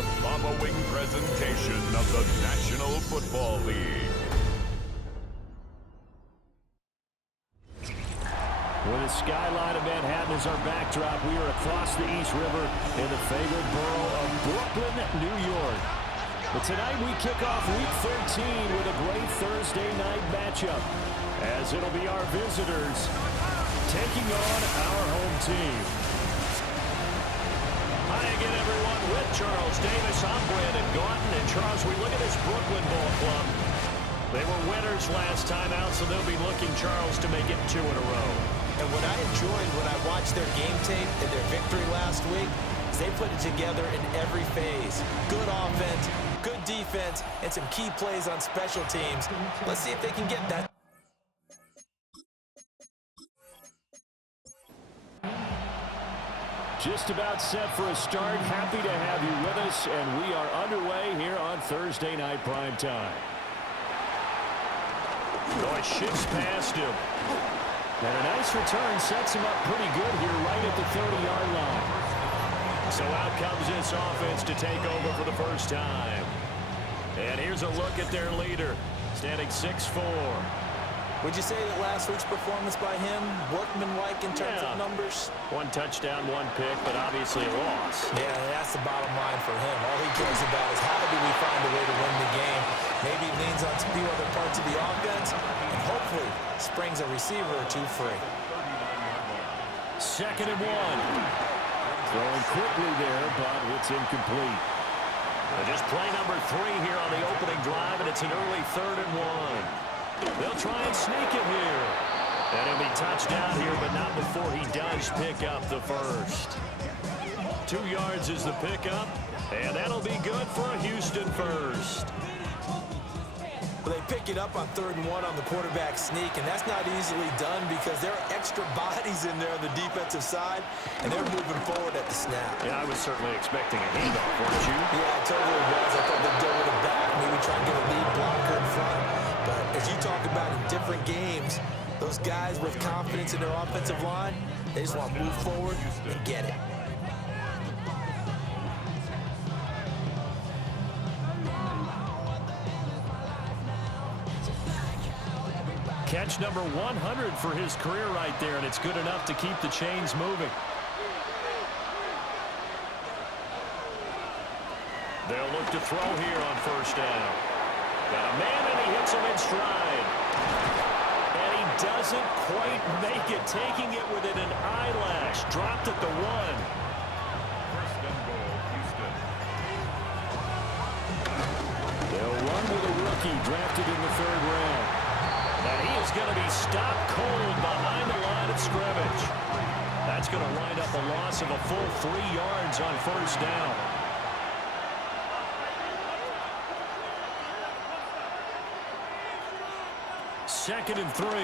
the following presentation of the National Football League. With the skyline of Manhattan as our backdrop, we are across the East River in the favorite borough of Brooklyn, New York. But tonight we kick off Week 13 with a great Thursday night matchup, as it'll be our visitors taking on our home team. Hi again, everyone. With Charles Davis, I'm Brandon Gaughton. And Charles, we look at this Brooklyn Ball Club. They were winners last time out, so they'll be looking, Charles, to make it 2 in a row. And what I enjoyed when I watched their game tape and their victory last week is they put it together in every phase. Good offense, good defense, and some key plays on special teams. Let's see if they can get that. Just about set for a start. Happy to have you with us, and we are underway here on Thursday Night Primetime. Oh, it shifts past him. And a nice return sets him up pretty good here right at the 30-yard line. So out comes this offense to take over for the first time. And here's a look at their leader, standing 6'4". Would you say that last week's performance by him, workmanlike in terms of numbers? 1 touchdown, 1 pick, but obviously a loss. Yeah, that's the bottom line for him. All he cares about is how do we find a way to win the game. Maybe he leans on a few other parts of the offense, and hopefully springs a receiver or two free. 2nd and 1. Throwing quickly there, but it's incomplete. Just play number 3 here on the opening drive, and it's an early 3rd and 1. They'll try and sneak it here. And he'll be touchdown here, but not before he does pick up the first. 2 yards is the pickup, and that'll be good for a Houston first. Well, they pick it up on 3rd and 1 on the quarterback sneak, and that's not easily done because there are extra bodies in there on the defensive side, and they're moving forward at the snap. Yeah, I was certainly expecting a handoff, weren't you? Yeah, I totally was. I thought they'd go with it back, maybe try and get a lead blocker in front. But as you talk about in different games, those guys with confidence in their offensive line, they just want to move forward and get it. Catch number 100 for his career right there, and it's good enough to keep the chains moving. They'll look to throw here on 1st down. Got a man, and he hits him in stride. And he doesn't quite make it, taking it within an eyelash. Dropped at the 1. 1st and goal, Houston. They'll run with a rookie drafted in the 3rd round. And he is going to be stopped cold behind the line of scrimmage. That's going to wind up a loss of a full 3 yards on 1st down. 2nd and 3. Well,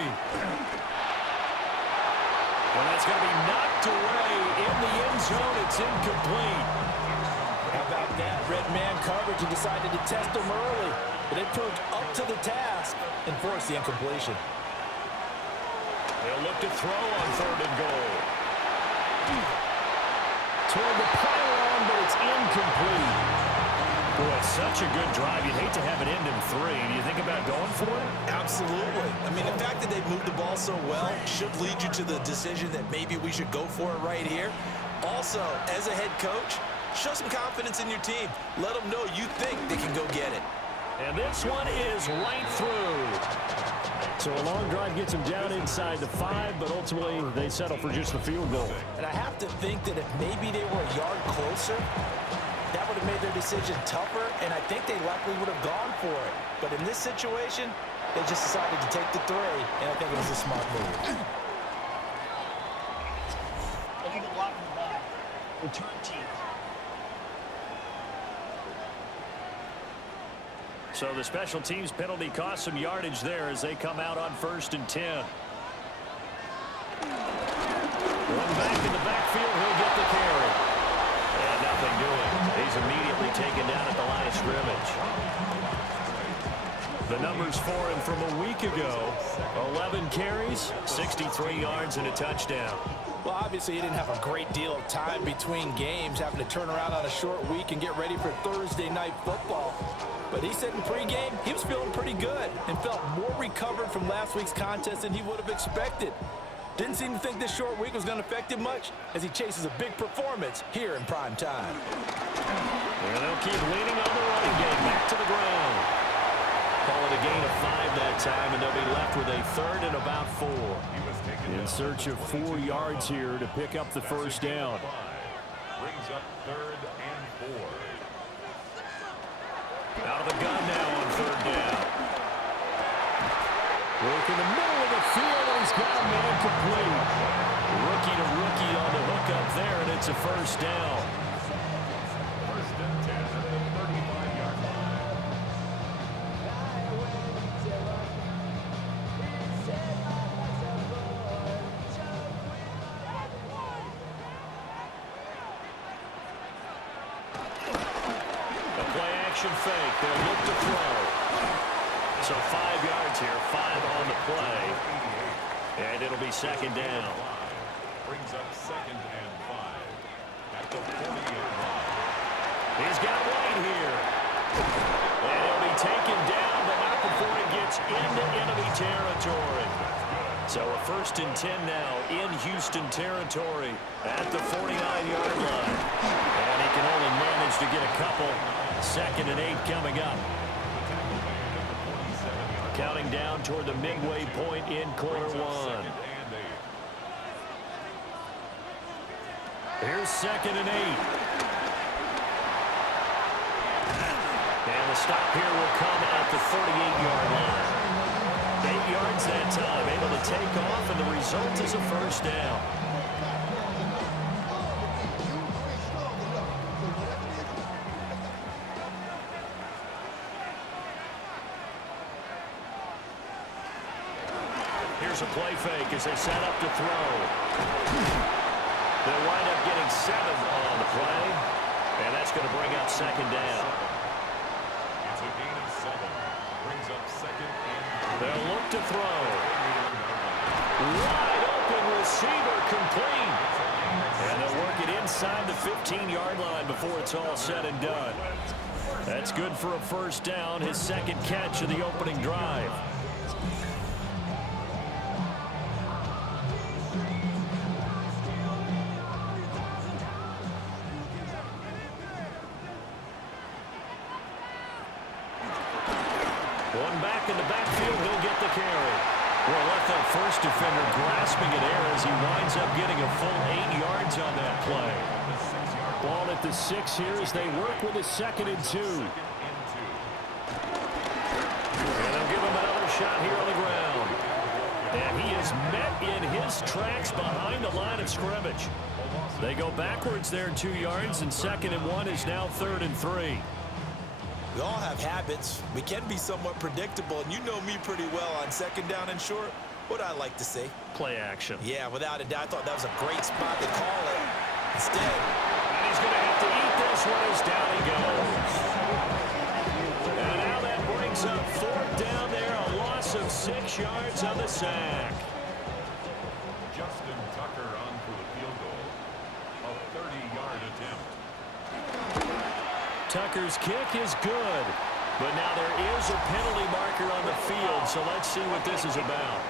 that's going to be knocked away in the end zone. It's incomplete. How about that? Red man coverage and decided to test him early. But it proved up to the task and forced the incompletion. They'll look to throw on 3rd and goal. Toward the pylon, but it's incomplete. Boy, such a good drive. You'd hate to have it end in 3. Do you think about going for it? Absolutely. I mean, the fact that they've moved the ball so well should lead you to the decision that maybe we should go for it right here. Also, as a head coach, show some confidence in your team. Let them know you think they can go get it. And this one is right through. So a long drive gets them down inside the 5, but ultimately they settle for just the field goal. And I have to think that if maybe they were a yard closer, that would have made their decision tougher, and I think they likely would have gone for it. But in this situation, they just decided to take the 3, and I think it was a smart move. Illegal block in the back. Return team. So the special teams penalty cost some yardage there as they come out on 1st and 10. One back in the backfield, he'll get the carry. And nothing doing. He's immediately taken down at the line of scrimmage. The numbers for him from a week ago: 11 carries, 63 yards, and a touchdown. Well, obviously, he didn't have a great deal of time between games, having to turn around on a short week and get ready for Thursday night football. But he said in pregame he was feeling pretty good and felt more recovered from last week's contest than he would have expected. Didn't seem to think this short week was going to affect him much as he chases a big performance here in prime time. And they'll keep leaning on the running game back to the ground. Call it a gain of 5 that time, and they'll be left with a third and about 4. In search of 4 yards here to pick up the first down. Brings up third and 4. Out of the gun now on third down. Work in the middle of the field, and he's got him incomplete. Rookie to rookie on the hook up there, and it's a first down. First and 10 at the 35-yard line. A play action fake. They'll look to throw. So 5 yards here, 5 on the play. And it'll be second down. Brings up second and 5 at the 40-yard line. He's got White here. And he'll be taken down, but not before he gets into enemy territory. So a first and 10 now in Houston territory at the 49-yard line. And he can only manage to get a couple. Second and 8 coming up. Counting down toward the midway point in quarter one. Here's second and 8. And the stop here will come at the 38-yard line. 8 yards that time, able to take off, and the result is a first down. Here's a play fake as they set up to throw. They'll wind up getting 7 on the play, and that's going to bring up second down. It's a gain of 7. Brings up second and They'll look to throw. Wide open receiver complete. And they'll work it inside the 15-yard line before it's all said and done. That's good for a first down, his second catch of the opening drive. One back in the backfield, he'll get the carry. Well, left that first defender grasping at air as he winds up getting a full 8 yards on that play. Ball at the 6 here as they work with a second and 2. And they'll give him another shot here on the ground. And he is met in his tracks behind the line of scrimmage. They go backwards there 2 yards, and second and 1 is now third and 3. We all have habits. We can be somewhat predictable, and you know me pretty well on second down and short. What I like to say? Play action. Yeah, without a doubt, I thought that was a great spot to call it. Instead, And he's going to have to eat this one as down he goes. And now that brings up fourth down there, a loss of 6 yards on the sack. Justin Tucker on for the field goal. A 30-yard attempt. Tucker's kick is good, but now there is a penalty marker on the field, so let's see what this is about.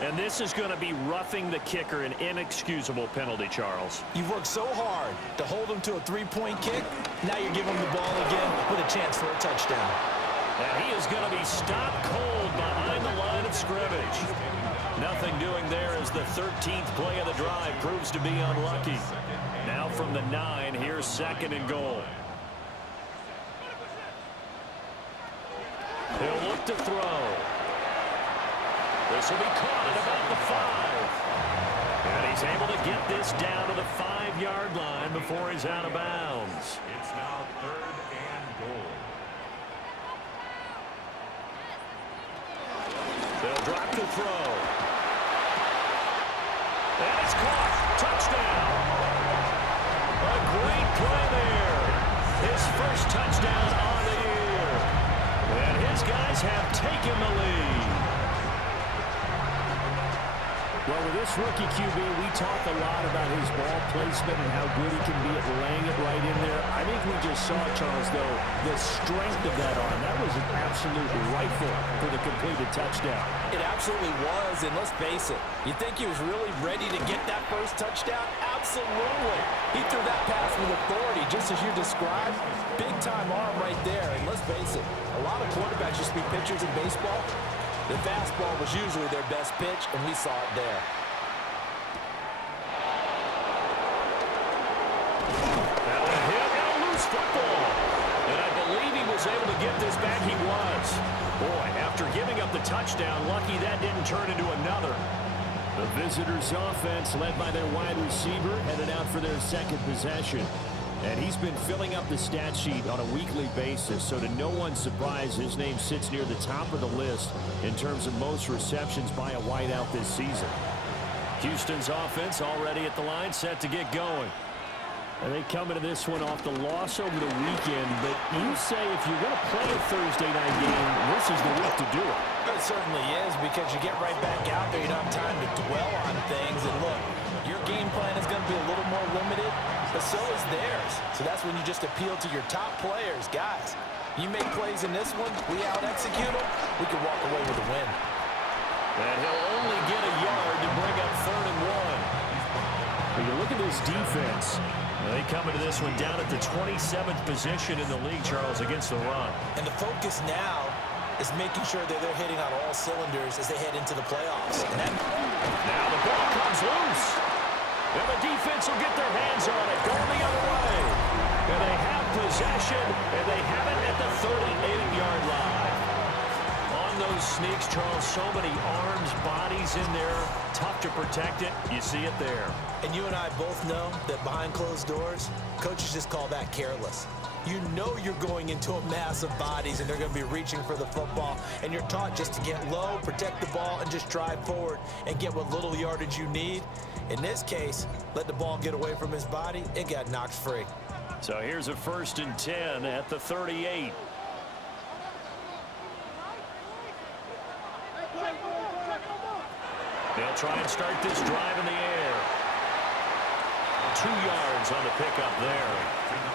And this is going to be roughing the kicker, an inexcusable penalty, Charles. you've worked so hard to hold him to a three-point kick. Now you're giving him the ball again with a chance for a touchdown. And he is going to be stopped cold behind the line of scrimmage. Nothing doing there as the 13th play of the drive proves to be unlucky. Now from the 9, here's second and goal. He'll look to throw. This will be caught at about the 5. And he's able to get this down to the 5-yard line before he's out of bounds. It's now third and goal. They'll drop to throw. And it's caught. Touchdown. A great play there. His first touchdown on the year. And his guys have taken the lead. Well, with this rookie QB, we talk a lot about his ball placement and how good he can be at laying it right in there. I think we just saw, Charles, though, the strength of that arm. That was an absolute rifle for the completed touchdown. It absolutely was, and let's face it, you think he was really ready to get that first touchdown? Absolutely. He threw that pass with authority, just as you described. Big-time arm right there, and let's face it, a lot of quarterbacks used to be pitchers in baseball. The fastball was usually their best pitch, and we saw it there. That one hit and a loose football. And I believe he was able to get this back. He was. Boy, after giving up the touchdown, lucky that didn't turn into another. The visitors' offense, led by their wide receiver, headed out for their second possession. And he's been filling up the stat sheet on a weekly basis, so to no one's surprise, his name sits near the top of the list in terms of most receptions by a wideout this season. Houston's offense already at the line, set to get going. And they come into this one off the loss over the weekend, but you say if you're going to play a Thursday night game, this is the week to do it. It certainly is, because you get right back out there. You don't have time to dwell on things. And look, your game plan is going to be a little more limited, but so is theirs. So that's when you just appeal to your top players. Guys, you make plays in this one, we out-execute them, we can walk away with a win. And he'll only get a yard to bring up 3rd and 1. When you look at this defense, they come into this one down at the 27th position in the league, Charles, against the run. And the focus now is making sure that they're hitting on all cylinders as they head into the playoffs. And now the ball comes loose. And the defense will get their hands on it, going the other way. And they have possession, and they have it at the 38-yard line. On those sneaks, Charles, so many arms, bodies in there, tough to protect it. You see it there. And you and I both know that behind closed doors, coaches just call that careless. You know you're going into a mass of bodies, and they're going to be reaching for the football, and you're taught just to get low, protect the ball, and just drive forward and get what little yardage you need. In this case, let the ball get away from his body, it got knocked free. So here's a 1st and 10 at the 38. They'll try and start this drive in the air. 2 yards on the pickup there.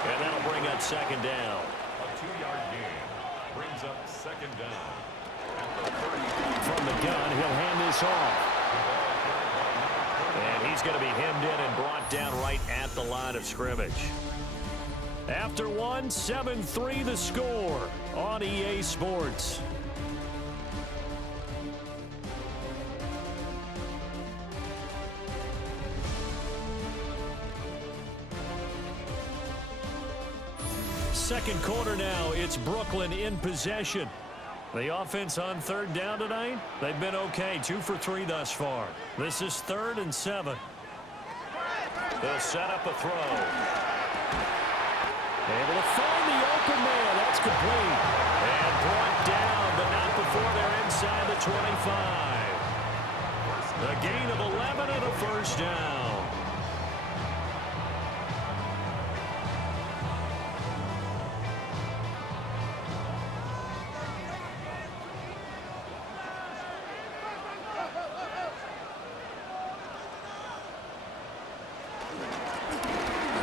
And that'll bring up 2nd down. A 2-yard gain brings up 2nd down. At the 30. From the gun, he'll hand this off. And he's going to be hemmed in and brought down right at the line of scrimmage. After one, 7-3 the score on EA Sports. Second quarter now, it's Brooklyn in possession. The offense on 3rd down tonight, they've been okay, 2 for 3 thus far. This is 3rd and 7. They'll set up a throw. Able to find the open man, that's complete. And brought down, but not before they're inside the 25. A gain of 11 and a 1st down.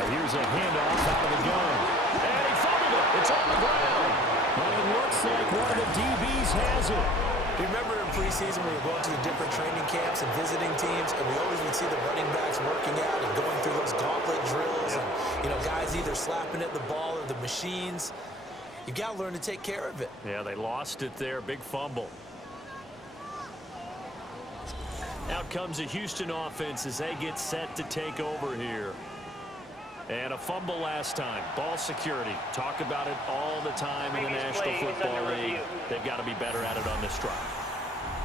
Here's a handoff out of the gun. And he fumbled it. It's on the ground. But it looks like one of the DBs has it. Remember in preseason we were going to the different training camps and visiting teams, and we always would see the running backs working out and going through those gauntlet drills, and guys either slapping at the ball or the machines. You've got to learn to take care of it. Yeah, they lost it there. Big fumble. Out comes the Houston offense as they get set to take over here. And a fumble last time. Ball security. Talk about it all the time in the National Football League. They've got to be better at it on this drive.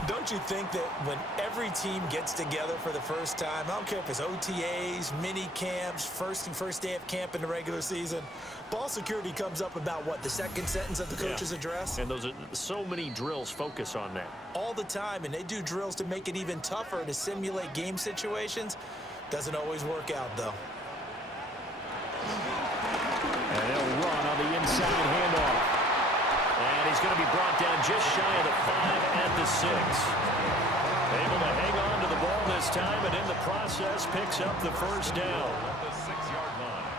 Don't you think that when every team gets together for the first time, I don't care if it's OTAs, mini camps, first day of camp in the regular season, ball security comes up about what, the second sentence of the coach's address? And those are so many drills focus on that. All the time, and they do drills to make it even tougher to simulate game situations. Doesn't always work out, though. And they'll run on the inside handoff. And he's going to be brought down just shy of the 5 at the 6. Able to hang on to the ball this time, and in the process picks up the first down. At the 6-yard line.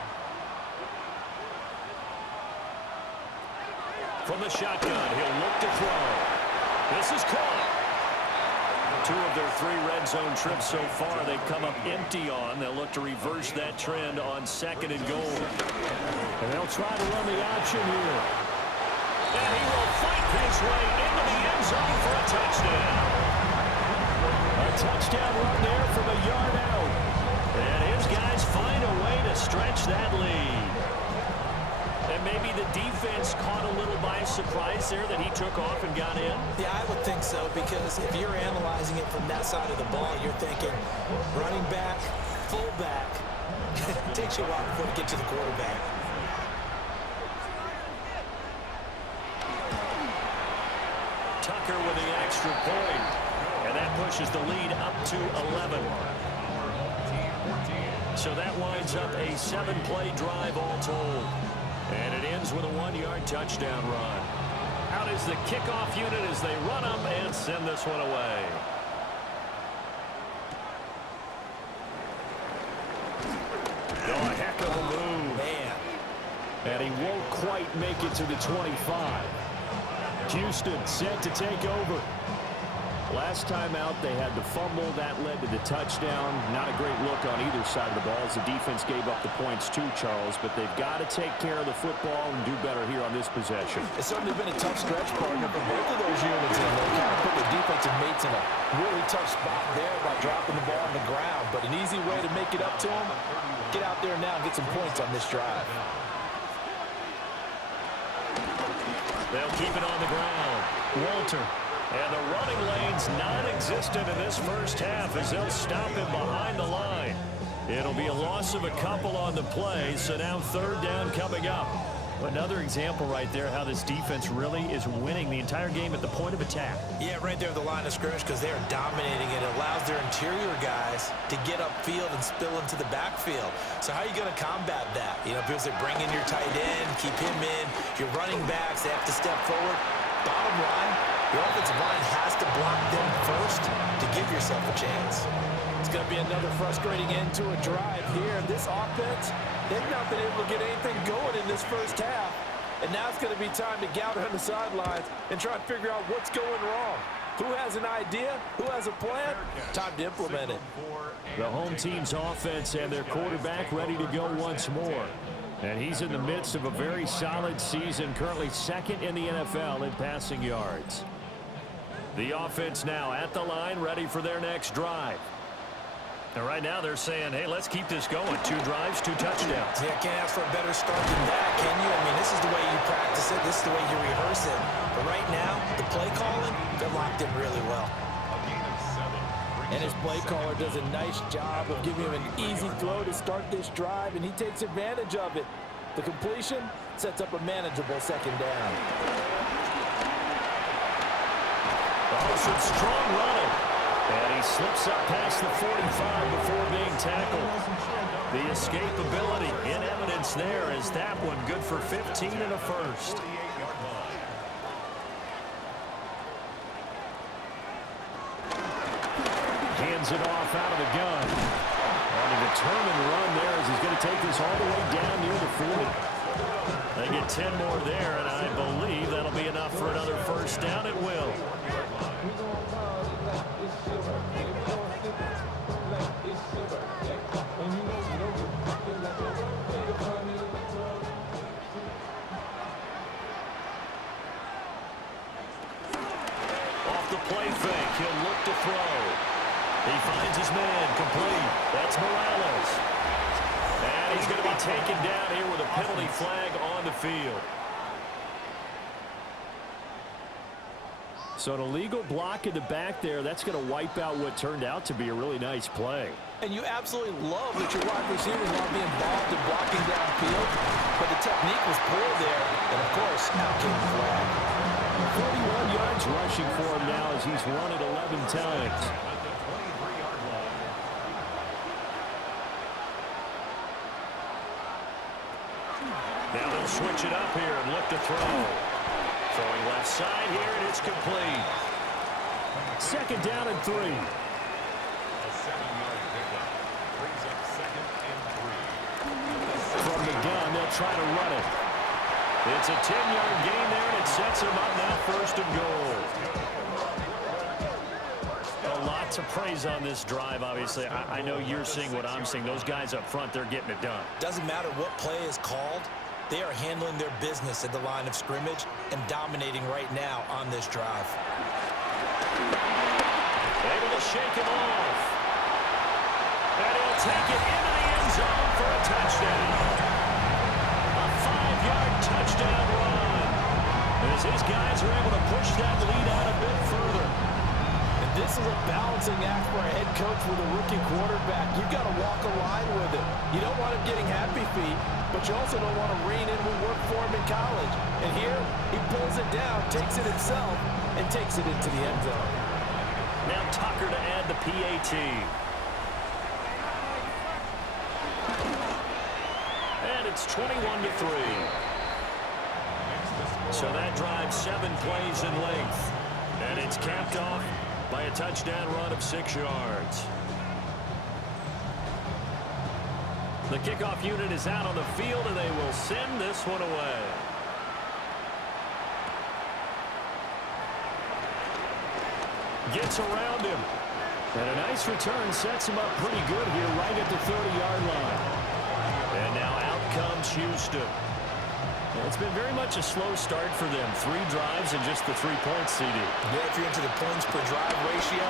From the shotgun, he'll look to throw. This is caught. 2 of their 3 red zone trips so far they've come up empty on. They'll look to reverse that trend on 2nd and goal. And they'll try to run the option here. And he will fight his way into the end zone for a touchdown. A touchdown run there from a yard out. And his guys find a way to stretch that lead. And maybe the defense caught a little by surprise there that he took off and got in. Yeah, I would think so, because if you're analyzing it from that side of the ball, you're thinking running back, fullback. It takes you a while before you get to the quarterback. Tucker with the extra point. And that pushes the lead up to 11. So that winds up a 7-play drive all told. And it ends with a 1-yard touchdown run. Out is the kickoff unit as they run up and send this one away. Oh, a heck of a move. Man. And he won't quite make it to the 25. Houston set to take over. Last time out, they had the fumble. That led to the touchdown. Not a great look on either side of the ball as the defense gave up the points too, Charles. But they've got to take care of the football and do better here on this possession. It's certainly been a tough stretch, partner, for both of those units. And they kind of put the defensive mates in a really tough spot there by dropping the ball on the ground. But an easy way to make it up to them, get out there now and get some points on this drive. They'll keep it on the ground. Walter. And the running lane's non-existent in this first half as they'll stop him behind the line. It'll be a loss of a couple on the play, so now 3rd down coming up. Another example right there how this defense really is winning the entire game at the point of attack. Yeah, right there at the line of scrimmage, because they are dominating. It allows their interior guys to get upfield and spill into the backfield. So how are you going to combat that? You know, because they bring in your tight end, keep him in. Your running backs, they have to step forward. Bottom line, the offensive line has to block them first to give yourself a chance. It's going to be another frustrating end to a drive here. This offense, they've not been able to get anything going in this first half. And now it's going to be time to gather on the sidelines and try and figure out what's going wrong. Who has an idea? Who has a plan? Time to implement it. The home team's offense and their quarterback ready to go once more. And he's in the midst of a very solid season, currently 2nd in the NFL in passing yards. The offense now at the line, ready for their next drive. And right now they're saying, hey, let's keep this going. 2 drives, 2 touchdowns. Yeah, can't ask for a better start than that, can you? I mean, this is the way you practice it. This is the way you rehearse it. But right now, the play calling, they're locked in really well. And his play caller does a nice job of giving him an easy throw to start this drive, and he takes advantage of it. The completion sets up a manageable 2nd down. Oh, some strong running. And he slips up past the 45 before being tackled. The escapability in evidence there is that one good for 15 and a first. Hands it off out of the gun. And a determined run there as he's going to take this all the way down near the 40. They get 10 more there, and I believe that'll be enough for another first down. It will. Off the play fake, he'll look to throw. He finds his man complete. That's Morales. And he's going to be taken down here with a penalty flag on the field. So an illegal block in the back there, that's going to wipe out what turned out to be a really nice play. And you absolutely love that your wide receivers want to be involved in blocking downfield, but the technique was poor there, and of course, out came the flag. 41 yards rushing for him now as he's run it 11 times. Now they'll switch it up here and look to throw. Throwing left side here, and it's complete. 2nd down and 3. They'll try to run it. It's a 10-yard gain there, and it sets them up now 1st and goal. A lot to praise on this drive, obviously. I know you're seeing what I'm seeing. Those guys up front, they're getting it done. Doesn't matter what play is called. They are handling their business at the line of scrimmage and dominating right now on this drive. Able to shake him off. And he'll take it into the end zone for a touchdown. A 5-yard touchdown run. As these guys are able to push that lead out a bit further. And this is a balancing act for a head coach with a rookie quarterback. You've got to walk a line with it. You don't want him getting happy feet, but you also don't want to rein in what worked for him in college. And here, he pulls it down, takes it himself, and takes it into the end zone. Now Tucker to add the PAT. And it's 21-3. So that drives 7 plays in length. And it's capped off by a touchdown run of 6 yards. The kickoff unit is out on the field, and they will send this one away. Gets around him. And a nice return sets him up pretty good here right at the 30-yard line. And now out comes Houston. It's been very much a slow start for them. 3 drives and just the 3 points, CD. Yeah, if you're into the points per drive ratio,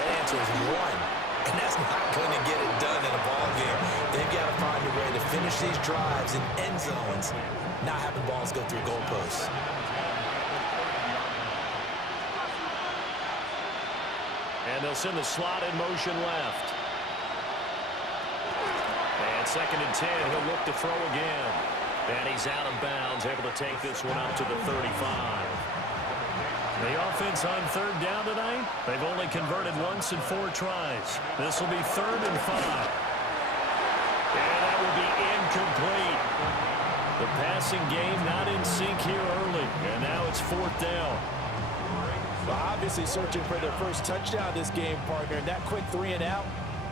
that answer is 1. And that's not going to get it done in a ball game. They've got to find a way to finish these drives in end zones, not having balls go through goalposts. And they'll send the slot in motion left. And 2nd and 10, he'll look to throw again. And he's out of bounds, able to take this one up to the 35. The offense on 3rd down tonight, they've only converted once in 4 tries. This will be 3rd and 5. And that will be incomplete. The passing game not in sync here early. And now it's 4th down. Well, obviously searching for their first touchdown this game, partner. And that quick 3 and out,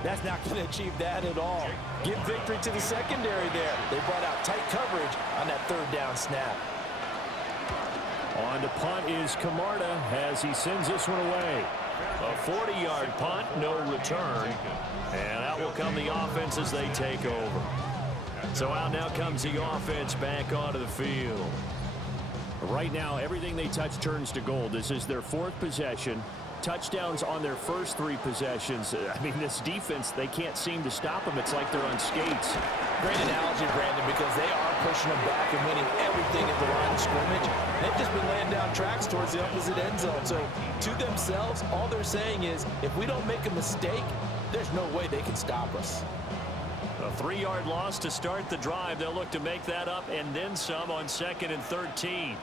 that's not going to achieve that at all. Give victory to the secondary there. They brought out tight coverage on that 3rd down snap. On to punt is Camarda as he sends this one away. A 40-yard punt, no return. And out will come the offense as they take over. So out now comes the offense back onto the field. Right now, everything they touch turns to gold. This is their 4th possession. Touchdowns on their first 3 possessions. I mean, this defense, they can't seem to stop them. It's like they're on skates. Great analogy, Brandon, because they are pushing them back and winning everything at the line of scrimmage. They've just been laying down tracks towards the opposite end zone. So, to themselves, all they're saying is, if we don't make a mistake, there's no way they can stop us. A 3-yard loss to start the drive. They'll look to make that up and then some on 2nd and 13.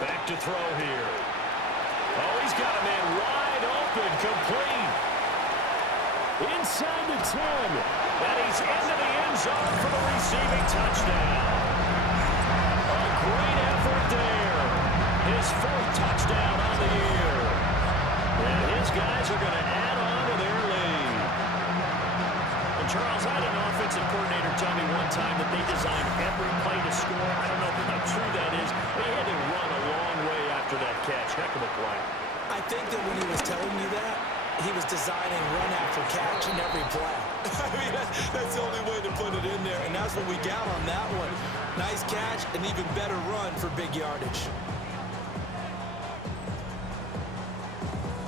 Back to throw here. Oh, he's got a man wide open, complete. Inside the 10. And he's into the end zone for the receiving touchdown. A great effort there. His 4th touchdown on the year. And his guys are going to add on to their lead. And Charles, I had an offensive coordinator tell me one time that they designed every play to score. I don't know how true that is. They had to run a long way after that catch. Heck of a play. I think that when he was telling you that, he was designing run after catch in every play. I mean, that's the only way to put it in there, and that's what we got on that one. Nice catch, an even better run for big yardage.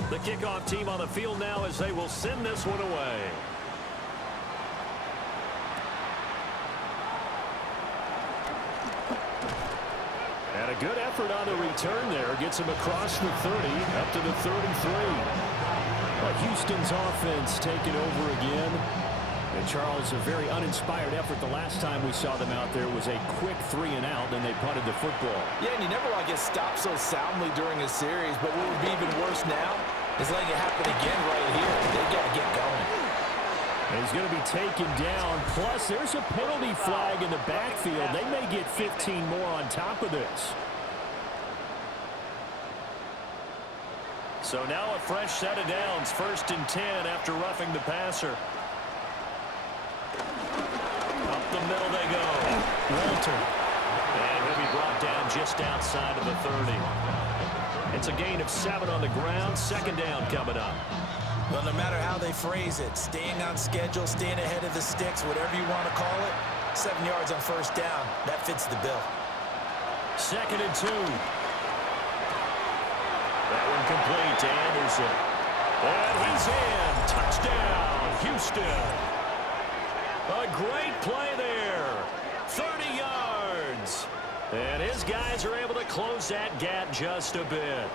The kickoff team on the field now as they will send this one away. And a good effort on the return there. Gets him across the 30, up to the 33. But Houston's offense taking over again. And Charles, a very uninspired effort. The last time we saw them out there was a quick 3 and out, then they punted the football. Yeah, and you never want to get stopped so soundly during a series, but what would be even worse now is letting it happen again right here. They've got to get going. And he's going to be taken down. Plus, there's a penalty flag in the backfield. They may get 15 more on top of this. So now a fresh set of downs. 1st and 10 after roughing the passer. A the middle they go. Walter. And he'll be brought down just outside of the 30. It's a gain of 7 on the ground. Second down coming up. Well, no matter how they phrase it, staying on schedule, staying ahead of the sticks, whatever you want to call it, 7 yards on first down, that fits the bill. Second and 2. That one complete to Anderson. And he's in. Touchdown, Houston. A great play there. 30 yards. And his guys are able to close that gap just a bit.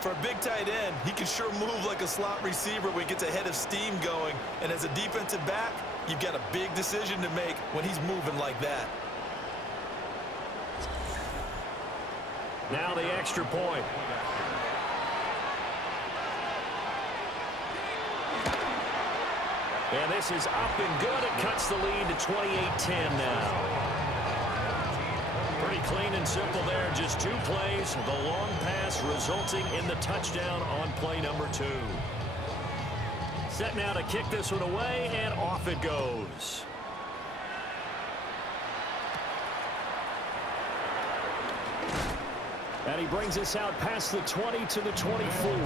For a big tight end, he can sure move like a slot receiver when he gets a head of steam going. And as a defensive back, you've got a big decision to make when he's moving like that. Now the extra point. And this is up and good. It cuts the lead to 28-10 now. Pretty clean and simple there. Just 2 plays. The long pass resulting in the touchdown on play number 2. Set now to kick this one away, and off it goes. And he brings us out past the 20 to the 24.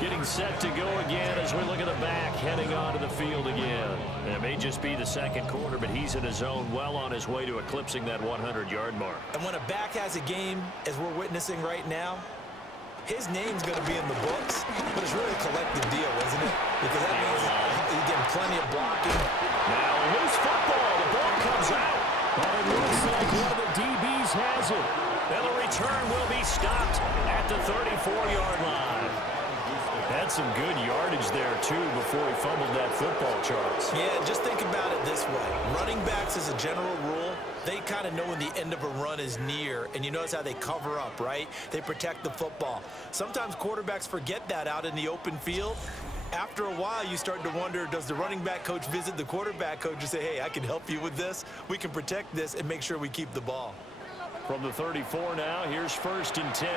Getting set to go again as we look at the back heading onto the field again. It may just be the second quarter, but he's in his zone, well on his way to eclipsing that 100-yard mark. And when a back has a game, as we're witnessing right now, his name's going to be in the books, but it's really a collective deal, isn't it? Because that means he's getting plenty of blocking. Now, loose football. The ball comes out. And it looks like one of the DBs has it. And the return will be stopped at the 34-yard line. Had some good yardage there, too, before he fumbled that football, Charles. Yeah, just think about it this way. Running backs, as a general rule, they kind of know when the end of a run is near, and you notice how they cover up, right? They protect the football. Sometimes quarterbacks forget that out in the open field. After a while, you start to wonder, does the running back coach visit the quarterback coach and say, hey, I can help you with this. We can protect this and make sure we keep the ball. From the 34 now, here's 1st and 10.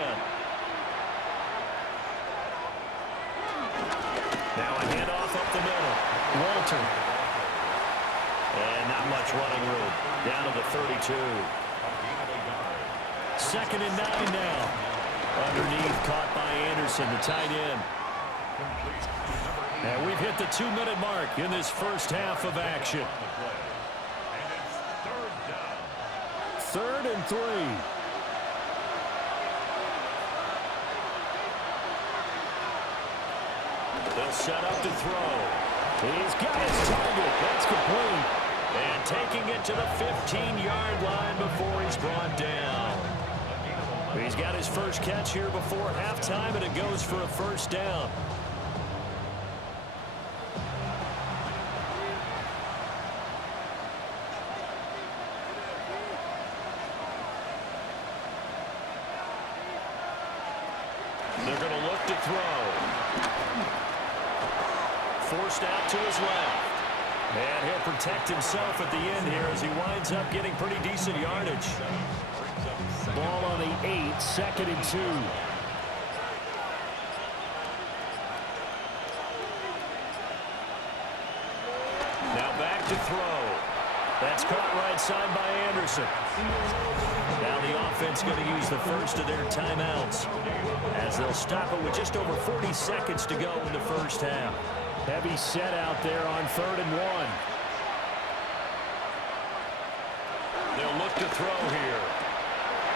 Now a handoff up the middle. Walter. And not much running room. Down to the 32. 2nd and 9 now. Underneath, caught by Anderson, the tight end. And we've hit the 2-minute mark in this first half of action. 3rd and 3. They'll set up to throw. He's got his target. That's complete. And taking it to the 15-yard line before he's brought down. He's got his first catch here before halftime, and it goes for a first down. They're going to look to throw. Forced out to his left. And he'll protect himself at the end here as he winds up getting pretty decent yardage. Ball on the 8, 2nd and 2. Now back to throw. That's caught right side by Anderson. Now the offense going to use the first of their timeouts as they'll stop it with just over 40 seconds to go in the first half. Heavy set out there on 3rd and 1. They'll look to throw here.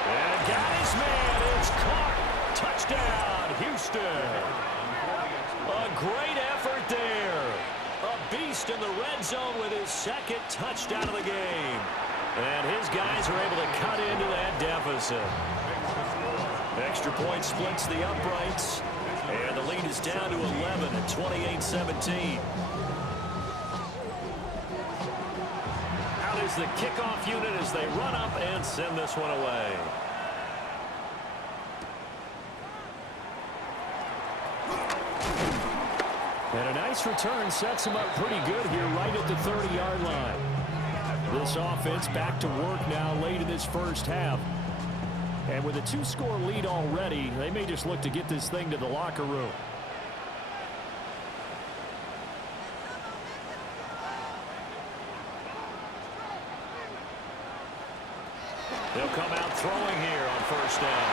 And got his man. It's caught. Touchdown, Houston. A great effort there. A beast in the red zone with his 2nd touchdown of the game. And his guys are able to cut into that deficit. Extra point splits the uprights. And the lead is down to 11 at 28-17. Out is the kickoff unit as they run up and send this one away. And a nice return sets him up pretty good here right at the 30-yard line. This offense back to work now late in this first half. And with a 2-score lead already, they may just look to get this thing to the locker room. They'll come out throwing here on first down.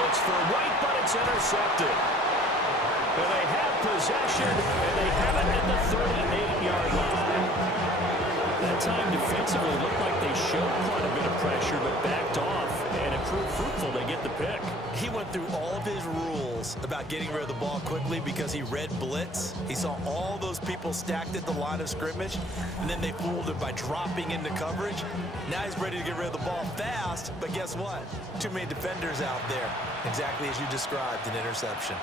Looks for White, but it's intercepted. And they have possession, and they have it at the 38-yard line. That time defensively looked like they showed quite a bit of pressure, but backed off, and it proved fruitful to get the pick. He went through all of his rules about getting rid of the ball quickly because he read blitz. He saw all those people stacked at the line of scrimmage, and then they fooled him by dropping into coverage. Now he's ready to get rid of the ball fast, but guess what? Too many defenders out there. Exactly as you described, an interception.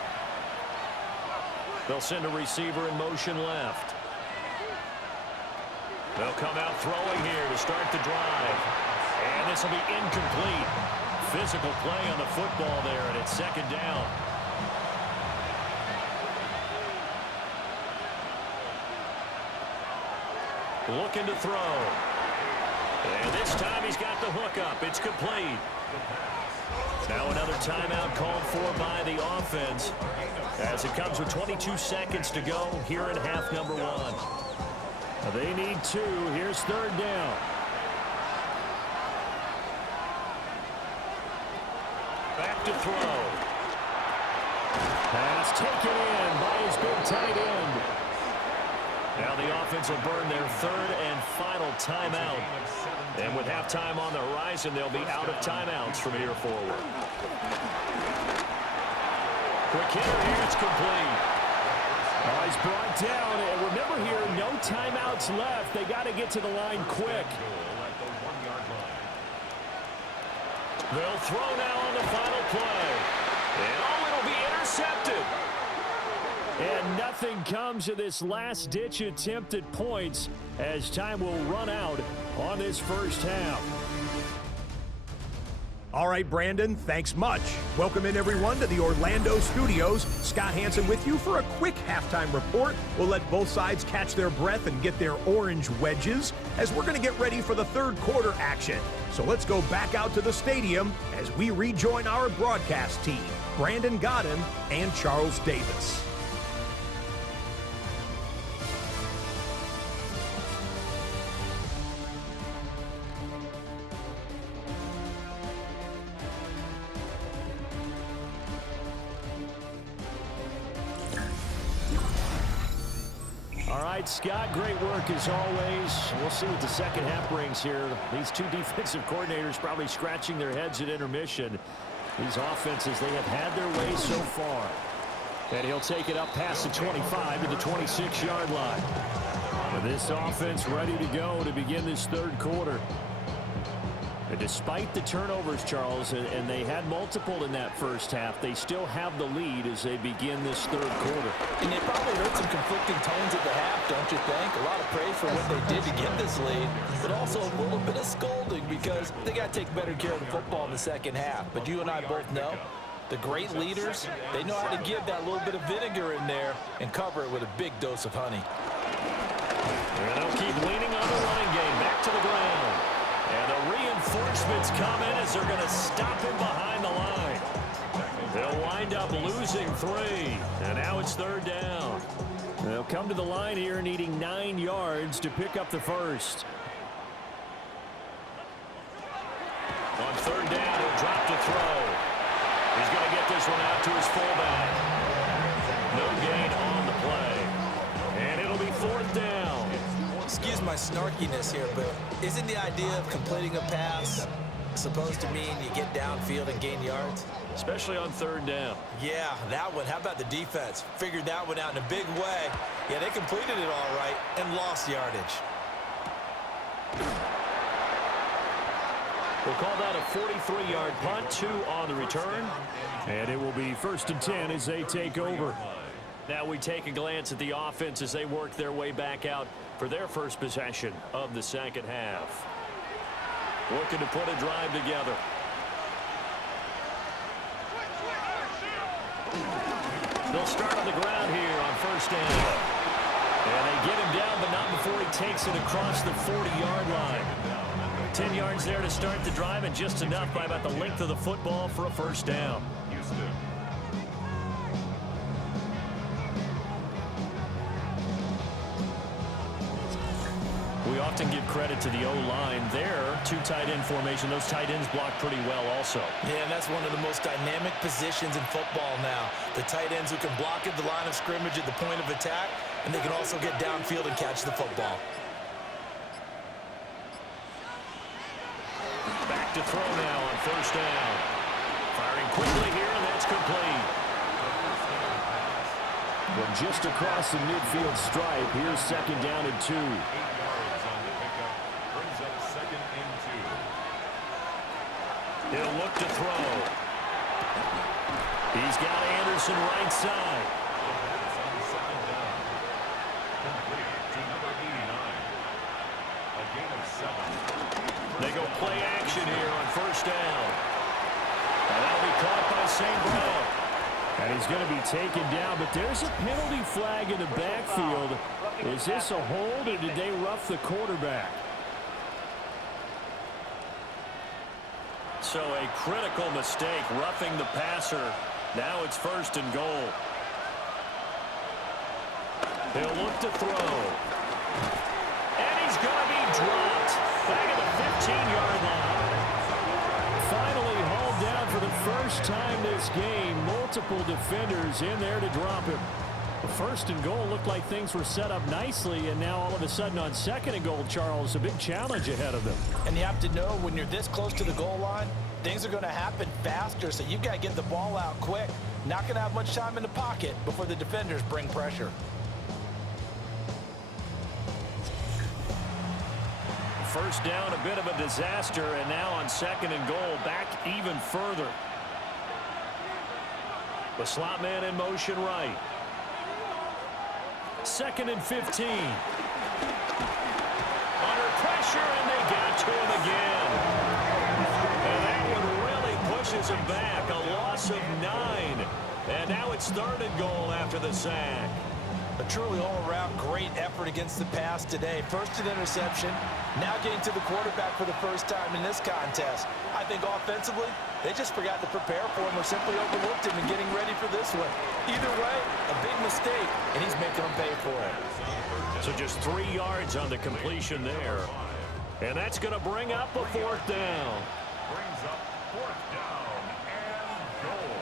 They'll send a receiver in motion left. They'll come out throwing here to start the drive. And this will be incomplete. Physical play on the football there, and it's second down. Looking to throw. And this time he's got the hook up. It's complete. Now another timeout called for by the offense as it comes with 22 seconds to go here in half number one. They need two. Here's third down. Back to throw. Pass taken in by his big tight end. Now the offense will burn their third and final timeout. And with halftime on the horizon, they'll be out of timeouts from here forward. Quick hitter here, it's complete. Oh, he's brought down. And remember here, no timeouts left. They got to get to the line quick. They'll throw now on the final play. And oh, it'll be intercepted. And nothing comes of this last-ditch attempt at points as time will run out on this first half. All right, Brandon, thanks much. Welcome in, everyone, to the Orlando studios. Scott Hansen with you for a quick halftime report. We'll let both sides catch their breath and get their orange wedges as we're going to get ready for the third quarter action. So let's go back out to the stadium as we rejoin our broadcast team, Brandon Godden and Charles Davis. Scott, great work as always. We'll see what the second half brings here. These two defensive coordinators probably scratching their heads at intermission. These offenses, they have had their way so far. And he'll take it up past the 25 to the 26-yard line. And this offense ready to go to begin this third quarter. And despite the turnovers, Charles, and they had multiple in that first half, they still have the lead as they begin this third quarter. And they probably heard some conflicting tones at the half, don't you think? A lot of praise for what they did to get this lead, but also a little bit of scolding because they got to take better care of the football in the second half. But you and I both know the great leaders, they know how to give that little bit of vinegar in there and cover it with a big dose of honey. And they'll keep leaning on the running game. Back to the ground. And the reinforcements come in as they're going to stop him behind the line. They'll wind up losing 3. And now it's third down. They'll come to the line here needing 9 yards to pick up the first. On third down, he'll drop to throw. He's going to get this one out to his fullback. No gain on the play. And it'll be fourth down. Excuse my snarkiness here, but isn't the idea of completing a pass supposed to mean you get downfield and gain yards? Especially on third down. Yeah, that one. How about the defense? Figured that one out in a big way. Yeah, they completed it all right and lost yardage. We'll call that a 43-yard punt, 2 on the return. And it will be 1st and 10 as they take over. Now we take a glance at the offense as they work their way back out for their first possession of the second half. Looking to put a drive together. They'll start on the ground here on first down. And they get him down, but not before he takes it across the 40-yard line. 10 yards there to start the drive, and just enough by about the length of the football for a first down. We we often give credit to the O-line there. Two tight end formation. Those tight ends block pretty well also. Yeah, and that's one of the most dynamic positions in football now. The tight ends who can block at the line of scrimmage at the point of attack, and they can also get downfield and catch the football. Back to throw now on first down. Firing quickly here, and that's complete. From just across the midfield stripe, here's second down and 2. 8 yards on the pickup. Brings up second and 2. He'll look to throw. He's got Anderson right side. That's on second down. Complete to number 89. A gain of 7. They go play action here on first down. And that'll be caught by St. Brown. And he's going to be taken down, but there's a penalty flag in the backfield. Is this a hold, or did they rough the quarterback? So a critical mistake, roughing the passer. Now it's first and goal. He'll look to throw. And he's going to be dropped. Back at the 15-yard line. Finally hauled down for the first time this game. Multiple defenders in there to drop him. The first and goal looked like things were set up nicely, and now all of a sudden on second and goal, Charles, a big challenge ahead of them. And you have to know when you're this close to the goal line, things are going to happen faster, so you've got to get the ball out quick. Not going to have much time in the pocket before the defenders bring pressure. First down, a bit of a disaster, and now on second and goal, back even further. The slot man in motion right. Second and 15. Under pressure, and they got to him again. And that one really pushes him back. A loss of 9. And now it's third and goal after the sack. A truly all-around great effort against the pass today. First an interception, now getting to the quarterback for the first time in this contest. I think offensively, they just forgot to prepare for him or simply overlooked him and getting ready for this one. Either way, a big mistake, and he's making them pay for it. So just 3 yards on the completion there. And that's going to bring up a fourth down. Brings up fourth down and goal.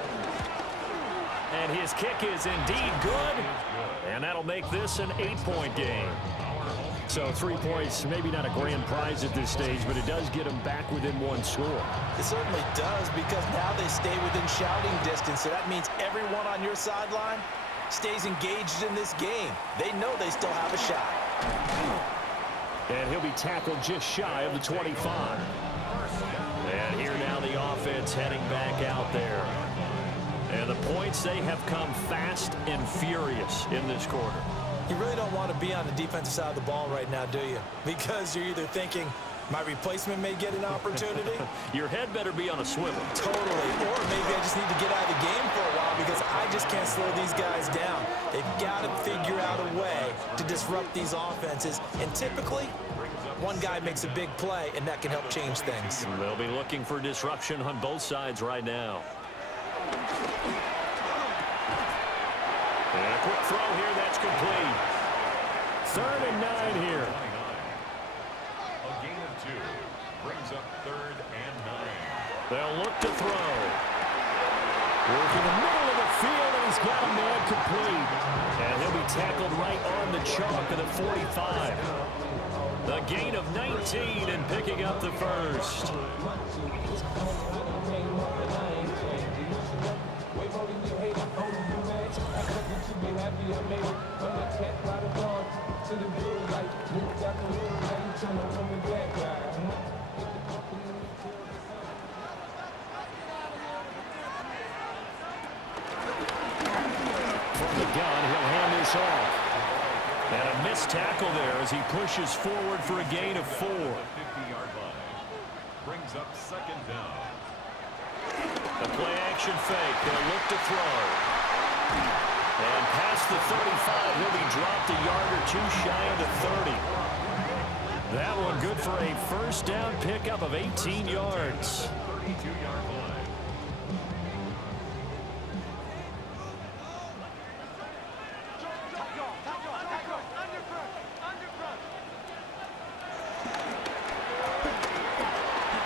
And his kick is indeed good. And that'll make this an 8-point game. So 3 points, maybe not a grand prize at this stage, but it does get them back within one score. It certainly does, because now they stay within shouting distance. So that means everyone on your sideline stays engaged in this game. They know they still have a shot. And he'll be tackled just shy of the 25. And here now the offense heading back out there. And the points, they have come fast and furious in this quarter. You really don't want to be on the defensive side of the ball right now, do you? Because you're either thinking, my replacement may get an opportunity. Your head better be on a swivel. Totally. Or maybe I just need to get out of the game for a while because I just can't slow these guys down. They've got to figure out a way to disrupt these offenses. And typically, one guy makes a big play, and that can help change things. They'll be looking for disruption on both sides right now. And a quick throw here, that's complete. 3rd and 9 here. A gain of 2. Brings up 3rd and 9. They'll look to throw. Working the middle of the field, and he's got a man complete. And he'll be tackled right on the chalk of the 45. The gain of 19 and picking up the first. From the gun, he'll hand this off. And a missed tackle there as he pushes forward for a gain of 4. 50-yard line. Brings up second down. The play action fake. They'll look to throw. And past the 35, he'll be dropped a yard or two shy of the 30. That one good for a first down pickup of 18 yards. 32-yard line.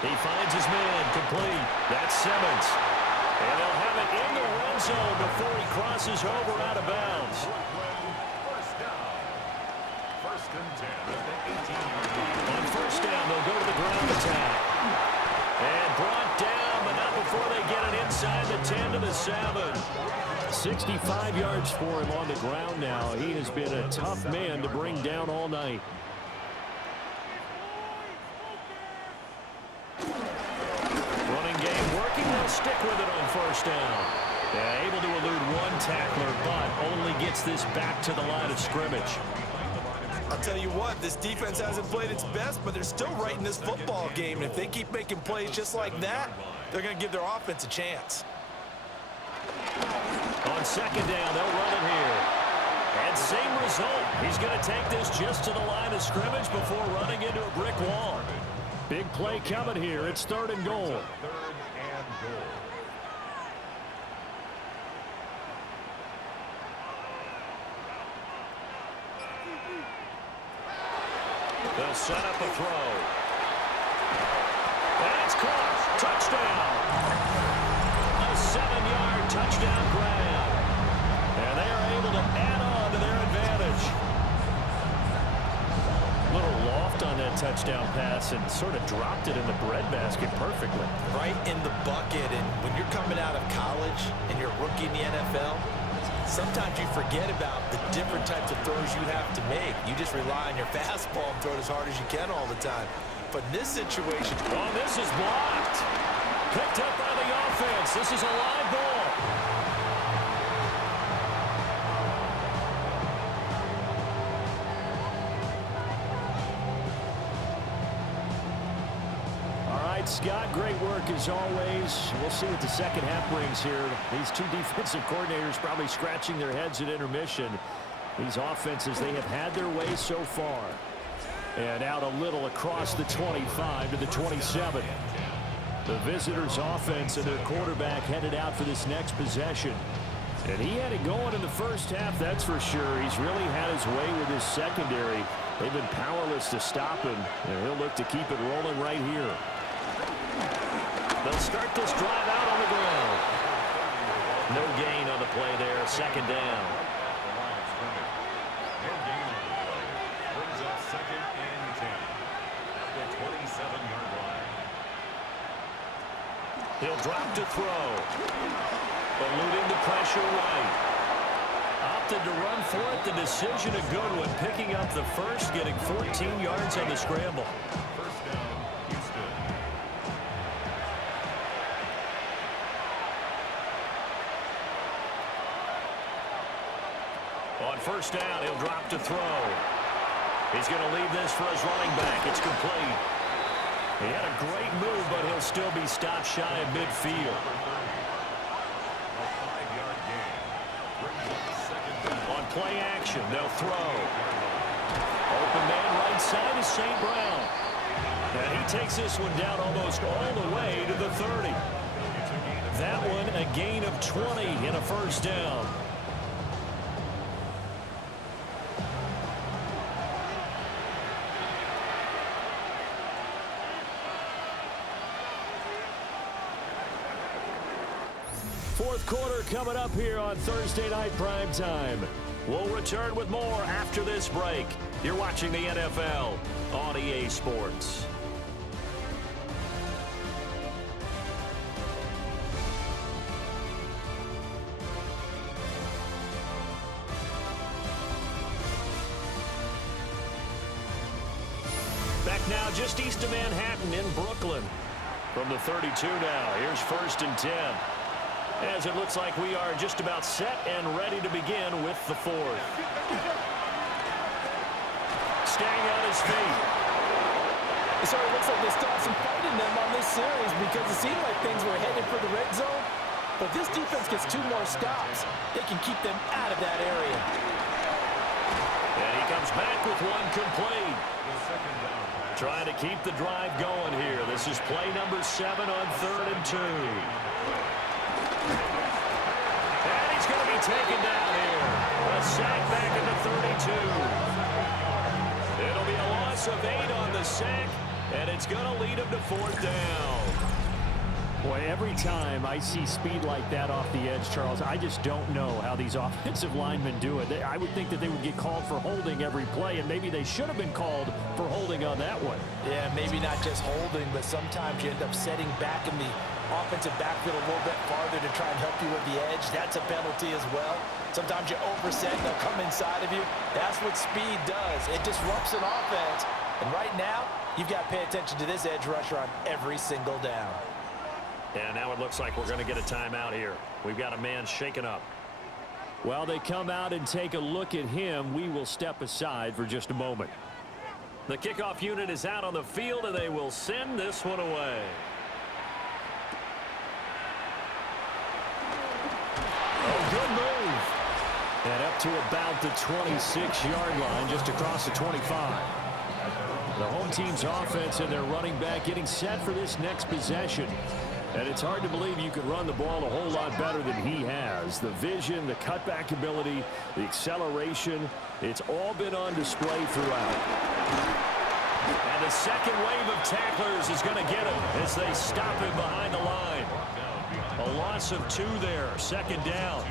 He finds his man, complete. That's Simmons. And they'll have it in the red zone before he crosses over out of bounds. First down. First and 10 at the 18-yard line. On first down, they'll go to the ground attack. And brought down, but not before they get it inside the 10 to the 7. 65 yards for him on the ground now. He has been a tough man to bring down all night. Running game working. They'll stick with it on first down. Yeah, able to elude one tackler, but only gets this back to the line of scrimmage. I'll tell you what, this defense hasn't played its best, but they're still right in this football game. And if they keep making plays just like that, they're going to give their offense a chance. On second down, they'll run it here. And same result. He's going to take this just to the line of scrimmage before running into a brick wall. Big play coming here. It's 3rd and goal. 3rd and goal. They'll set up a throw. That's caught. Touchdown. A 7-yard touchdown grab. And they are able to add on to their advantage. Little loft on that touchdown pass and sort of dropped it in the breadbasket perfectly. Right in the bucket. And when you're coming out of college and you're a rookie in the NFL, sometimes you forget about the different types of throws you have to make. You just rely on your fastball and throw it as hard as you can all the time. But in this situation... Oh, this is blocked. Picked up by the offense. This is a live ball. All right, Scott, great work as always. We'll see what the second half brings here. These two defensive coordinators probably scratching their heads at intermission. These offenses, they have had their way so far. And out a little across the 25 to the 27. The visitors' offense and their quarterback headed out for this next possession. And he had it going in the first half, that's for sure. He's really had his way with his secondary. They've been powerless to stop him, and he'll look to keep it rolling right here. They'll start this drive out on the ground. No gain on the play there, second down. No gain on the play. Brings up 2nd and 10 at the 27-yard line. He'll drop to throw. Eluding the pressure right. Opted to run for it. The decision a good one. Picking up the first, getting 14 yards on the scramble. First down, Houston. On first down, he'll drop to throw. He's going to leave this for his running back. It's complete. He had a great move, but he'll still be stopped shy of midfield. A 5-yard gain. Brings up 2nd down. On play action, they'll throw. Open man right side is St. Brown. And he takes this one down almost all the way to the 30. That one a gain of 20 in a first down. Fourth quarter coming up here on Thursday Night Prime Time. We'll return with more after this break. You're watching the NFL on EA Sports. Back now just east of Manhattan in Brooklyn. From the 32 now, here's 1st and 10. As it looks like we are just about set and ready to begin with the 4th. Staying on his feet. It sort of looks like they still have some fight in them on this series because it seemed like things were headed for the red zone. But this defense gets 2 more stops. They can keep them out of that area. And he comes back with one complete. Trying to keep the drive going here. This is play number 7 on 3rd and 2. And he's going to be taken down here. A sack back at the 32. It'll be a loss of 8 on the sack. And it's going to lead him to 4th down. Boy, every time I see speed like that off the edge, Charles, I just don't know how these offensive linemen do it. I would think that they would get called for holding every play, and maybe they should have been called for holding on that one. Yeah, maybe not just holding, but sometimes you end up setting back in the offensive backfield a little bit farther to try and help you with the edge. That's a penalty as well. Sometimes you overset, they'll come inside of you. That's what speed does. It disrupts an offense. And right now, you've got to pay attention to this edge rusher on every single down. And now it looks like we're going to get a timeout here. We've got a man shaken up. While they come out and take a look at him, we will step aside for just a moment. The kickoff unit is out on the field, and they will send this one away. Oh, good move. And up to about the 26-yard line, just across the 25. The home team's offense and their running back getting set for this next possession. And it's hard to believe you could run the ball a whole lot better than he has. The vision, the cutback ability, the acceleration, it's all been on display throughout. And the second wave of tacklers is going to get him as they stop him behind the line. A loss of 2 there, 2nd down.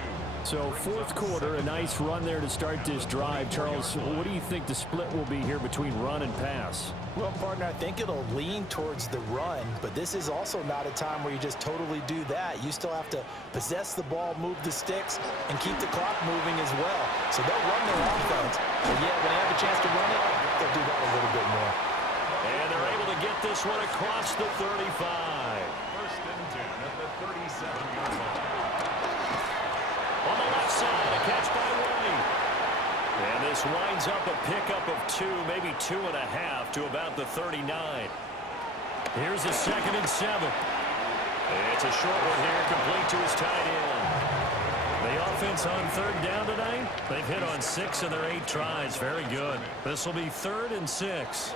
So 4th quarter, a nice run there to start this drive. Charles, what do you think the split will be here between run and pass? Well, partner, I think it'll lean towards the run, but this is also not a time where you just totally do that. You still have to possess the ball, move the sticks, and keep the clock moving as well. So they'll run their offense. But yeah, when they have a chance to run it, they'll do that a little bit more. And they're able to get this one across the 35. 1st and 10 at the 37-yard line. On the left side, a catch by White. And this winds up a pickup of 2, maybe 2.5 to about the 39. Here's a 2nd and 7. It's a short one here, complete to his tight end. The offense on 3rd down tonight, they've hit on 6 of their 8 tries. Very good. This will be 3rd and 6.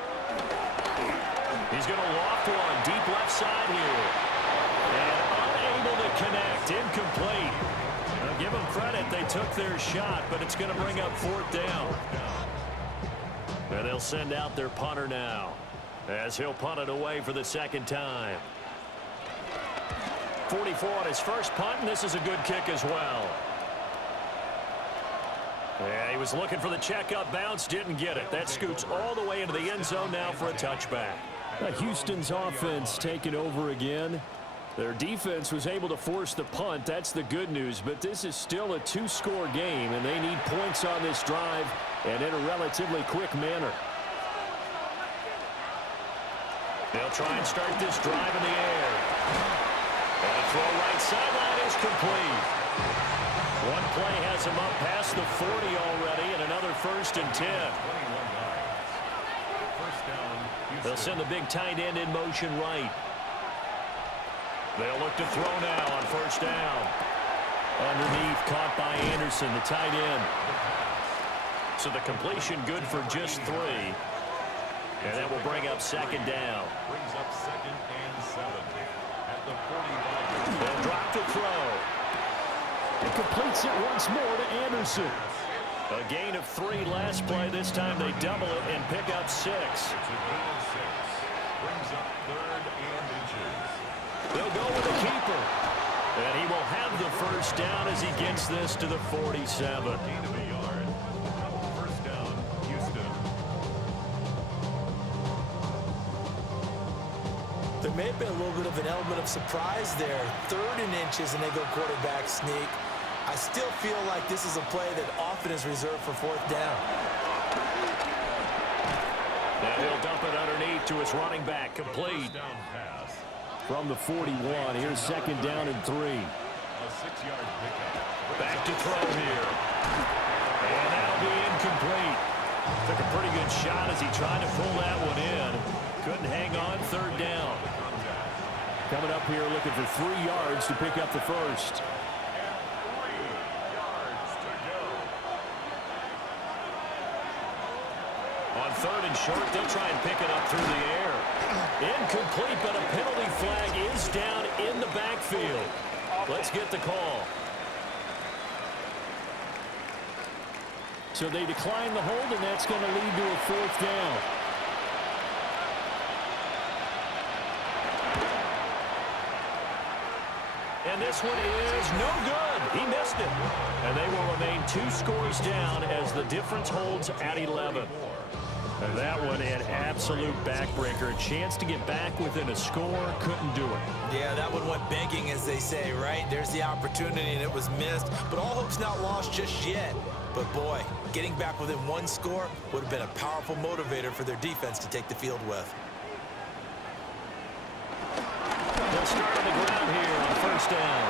He's going to loft one deep left side here. And unable to connect, incomplete. Now give them credit, they took their shot, but it's going to bring up 4th down. And they'll send out their punter now, as he'll punt it away for the 2nd time. 44 on his first punt, and this is a good kick as well. Yeah, he was looking for the checkup bounce, didn't get it. That scoots all the way into the end zone now for a touchback. Houston's offense taking over again. Their defense was able to force the punt. That's the good news. But this is still a 2-score game, and they need points on this drive and in a relatively quick manner. They'll try and start this drive in the air. And a throw right sideline is complete. One play has him up past the 40 already, and another 1st and 10. 21 yards. 1st down, Houston. They'll send the big tight end in motion right. They'll look to throw now on 1st down. Underneath, caught by Anderson, the tight end. So the completion good for just 3. And that will bring up 2nd down. Brings up 2nd and 7 at the 45. They'll drop the throw. It completes it once more to Anderson. A gain of 3 last play. This time they double it and pick up 6. It's a gain of 6. Brings up 3rd and inches. They'll go with the keeper. And he will have the 1st down as he gets this to the 47. Gain of a yard. 1st down, Houston. There may have been a little bit of an element of surprise there. 3rd and inches, and they go quarterback sneak. I still feel like this is a play that often is reserved for 4th down. And he'll dump it underneath to his running back, complete. Down pass. From the 41, here's 2nd down and 3. A 6-yard pickup. Back to throw here. And that'll be incomplete. Took a pretty good shot as he tried to pull that one in. Couldn't hang on, 3rd down. Coming up here looking for 3 yards to pick up the 1st. And 3 yards to go. On 3rd and short, they'll try and pick it up through the air. Incomplete, but a penalty flag is down in the backfield. Let's get the call. So they decline the hold, and that's going to lead to a 4th down. And this one is no good. He missed it. And they will remain 2 scores down as the difference holds at 11. And that one an absolute backbreaker. A chance to get back within a score. Couldn't do it. Yeah, that one went begging, as they say, right? There's the opportunity, and it was missed. But all hope's not lost just yet. But, boy, getting back within 1 score would have been a powerful motivator for their defense to take the field with. They'll start on the ground here on first down.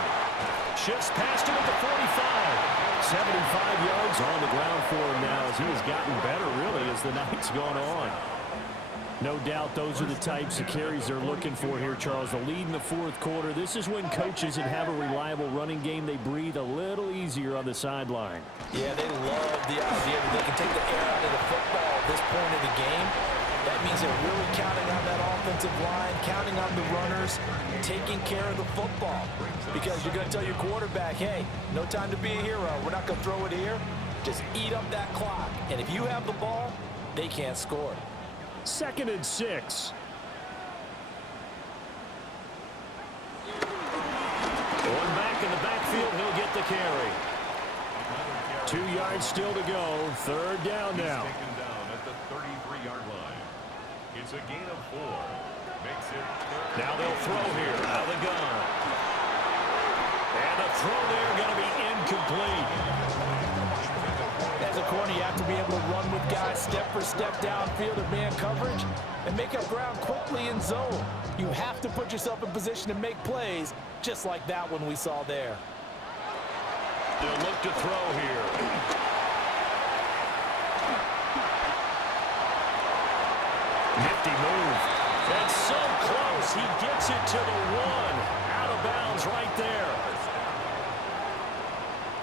Shifts past him at the 45. 75 yards on the ground for him now as he has gotten better, really, as the night's gone on. No doubt those are the types of carries they're looking for here, Charles. The lead in the 4th quarter. This is when coaches that have a reliable running game, they breathe a little easier on the sideline. Yeah, they love the idea that they can take the air out of the football at this point of the game. That means they're really counting on that offensive line, counting on the runners, taking care of the football. Because you're going to tell your quarterback, hey, no time to be a hero. We're not going to throw it here. Just eat up that clock. And if you have the ball, they can't score. 2nd and 6. Going back in the backfield, he'll get the carry. 2 yards still to go. 3rd down now. He's taken down at the 33-yard line. It's a gain of 4. Makes it third. Now they'll throw here out of the gun. And the throw there going to be incomplete. As a corner, you have to be able to run with guys step for step downfield or man coverage and make up ground quickly in zone. You have to put yourself in position to make plays, just like that one we saw there. They'll look to throw here. Nifty move. That's so close. He gets it to the 1. Out of bounds right there.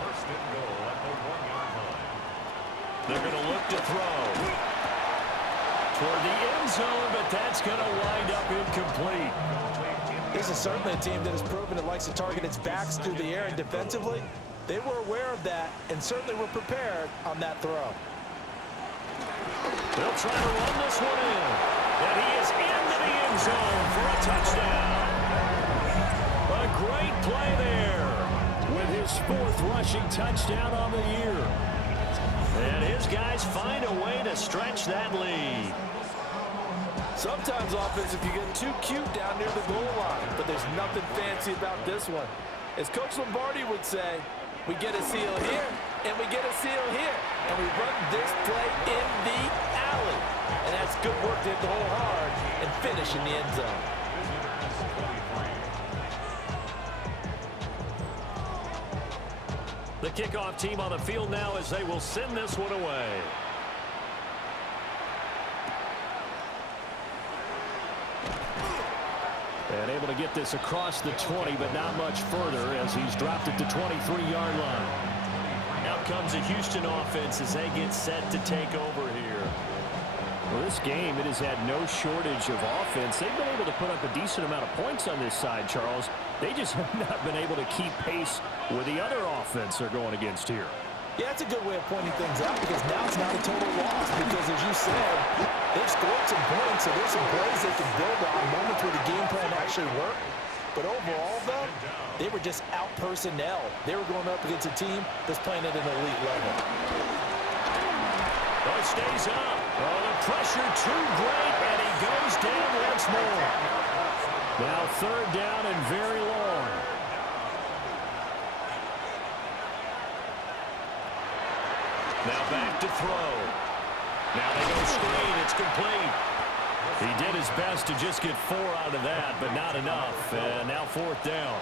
First and goal at the 1-yard line. They're going to look to throw toward the end zone, but that's going to wind up incomplete. This is certainly a team that has proven it likes to target its backs through the air, and defensively, they were aware of that and certainly were prepared on that throw. They'll try to run this one in, and he is into the end zone for a touchdown. A great play there With his 4th rushing touchdown on the year. and his guys find a way to stretch that lead. Sometimes offense, if you get too cute down near the goal line, but there's nothing fancy about this one. As Coach Lombardi would say, we get a seal here, and we get a seal here, and we run this play in the alley. And that's good work to hit the hole hard and finish in the end zone. The kickoff team on the field now as they will send this one away. And able to get this across the 20, but not much further as he's dropped it to 23-yard line. Out comes the Houston offense as they get set to take over here. Well, this game, it has had no shortage of offense. They've been able to put up a decent amount of points on this side, Charles. They just have not been able to keep pace with the other offense they're going against here. Yeah, that's a good way of pointing things out because now it's not a total loss because, as you said, they've scored some points, so there's some plays they can build on, moments where the game plan actually worked. But overall, though, they were just out-personnel. They were going up against a team that's playing at an elite level. Oh, it stays up. Oh, the pressure too great, and he goes down once more. Now 3rd down and very long. Now back to throw. Now they go screen. It's complete. He did his best to just get 4 out of that, but not enough. And now 4th down.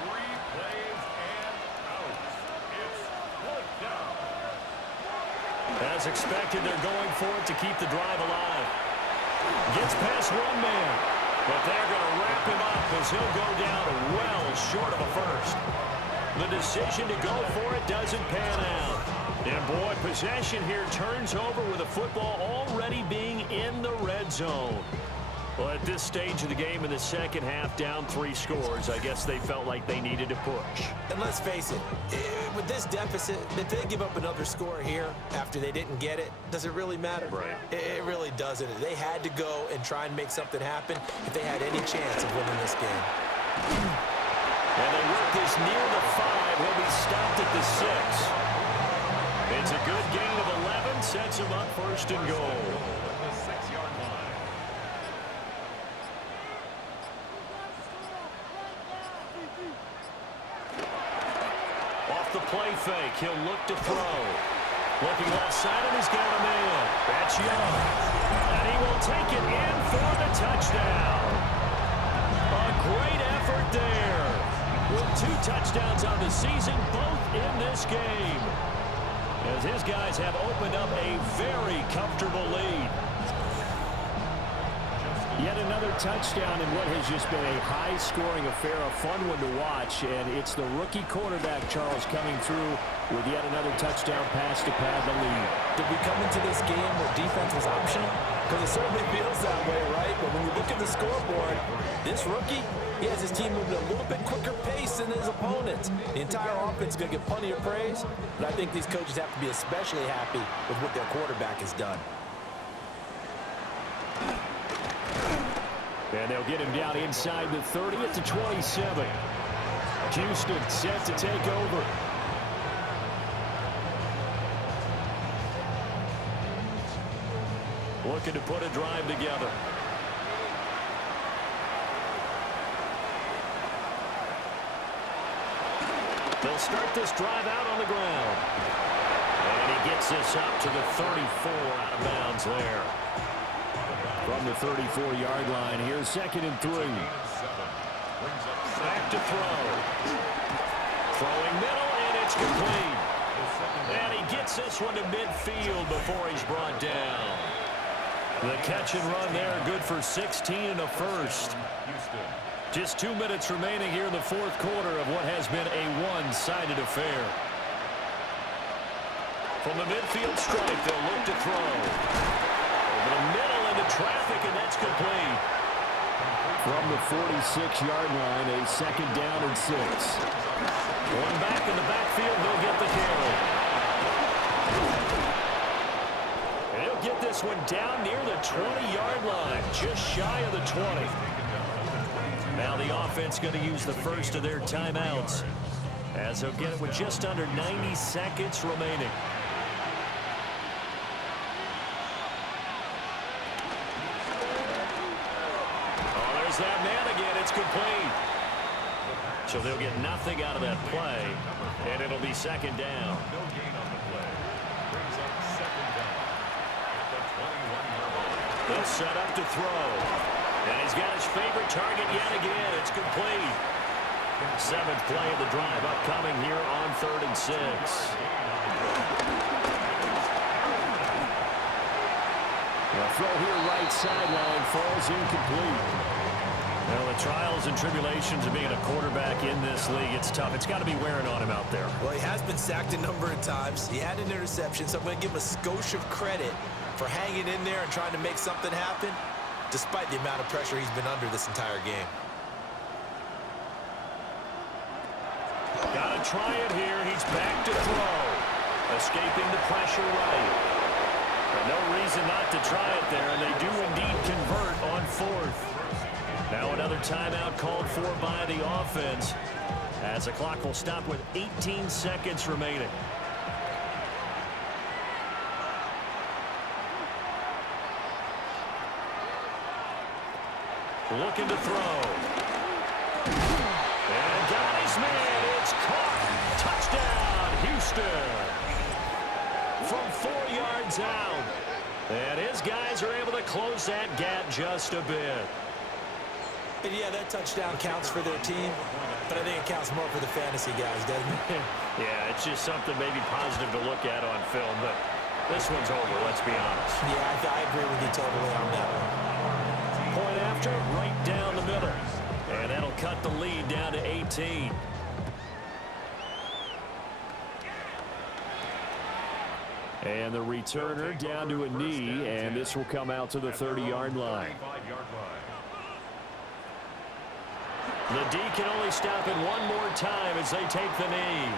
3 plays and out. It's 4th down. As expected, they're going for it to keep the drive alive. Gets past one man, but they're going to wrap him up as he'll go down well short of a first. The decision to go for it doesn't pan out. And boy, possession here turns over with the football already being in the red zone. Well, at this stage of the game in the second half, down 3 scores, I guess they felt like they needed to push. And let's face it, with this deficit, if they give up another score here after they didn't get it, does it really matter? Right. It really doesn't. They had to go and try and make something happen if they had any chance of winning this game. And they work this near the 5. He'll be stopped at the 6. It's a good gain of 11. Sets him up first and goal. The 6-yard line. Off the play fake, he'll look to throw. Looking left side, and he's got a man. That's Young. And he will take it in for the touchdown. A great effort there. With 2 touchdowns on the season, both in this game. As his guys have opened up a very comfortable lead. Yet another touchdown in what has just been a high-scoring affair, a fun one to watch. And it's the rookie quarterback, Charles, coming through with yet another touchdown pass to pad the lead. Did we come into this game where defense was optional? Because it certainly feels that way, right? But when you look at the scoreboard, this rookie, he has his team moving at a little bit quicker pace than his opponents. The entire offense is going to get plenty of praise, but I think these coaches have to be especially happy with what their quarterback has done. And they'll get him down inside the 30 at the 27. Houston set to take over. Looking to put a drive together. They'll start this drive out on the ground. And he gets this up to the 34 out of bounds there. From the 34-yard line, here's 2nd and 3. Back to throw. Throwing middle, and it's complete. And he gets this one to midfield before he's brought down. The catch and run there, good for 16 and a first. Just 2 minutes remaining here in the 4th quarter of what has been a one-sided affair. From the midfield stripe, they'll look to throw. Over the middle into traffic, and that's complete. From the 46-yard line, a 2nd down and 6. One back in the backfield, they'll get the carry. And he'll get this one down near the 20-yard line, just shy of the 20. Now the offense going to use the first of their timeouts, as they'll get it with just under 90 seconds remaining. That man again, it's complete. So they'll get nothing out of that play, and it'll be 2nd down. No gain on the play. Brings up 2nd down. The 21-yard line. They'll set up to throw. And he's got his favorite target yet again. It's complete. 7th play of the drive upcoming here on 3rd and 6. The throw here right sideline falls incomplete. Well, the trials and tribulations of being a quarterback in this league, it's tough. It's got to be wearing on him out there. Well, he has been sacked a number of times. He had an interception, so I'm going to give him a skosh of credit for hanging in there and trying to make something happen, despite the amount of pressure he's been under this entire game. Got to try it here. He's back to throw. Escaping the pressure right. But no reason not to try it there, and they do indeed convert on 4th. Now another timeout called for by the offense, as the clock will stop with 18 seconds remaining. Looking to throw. And got his man. It's caught. Touchdown, Houston. From 4 yards out. And his guys are able to close that gap just a bit. And yeah, that touchdown counts for their team, but I think it counts more for the fantasy guys, doesn't it? Yeah, it's just something maybe positive to look at on film, but this one's over, let's be honest. Yeah, I agree with you totally on that one. Point after, right down the middle. And that'll cut the lead down to 18. And the returner down to a knee, and this will come out to the 30-yard line. The D can only stop it one more time as they take the knee.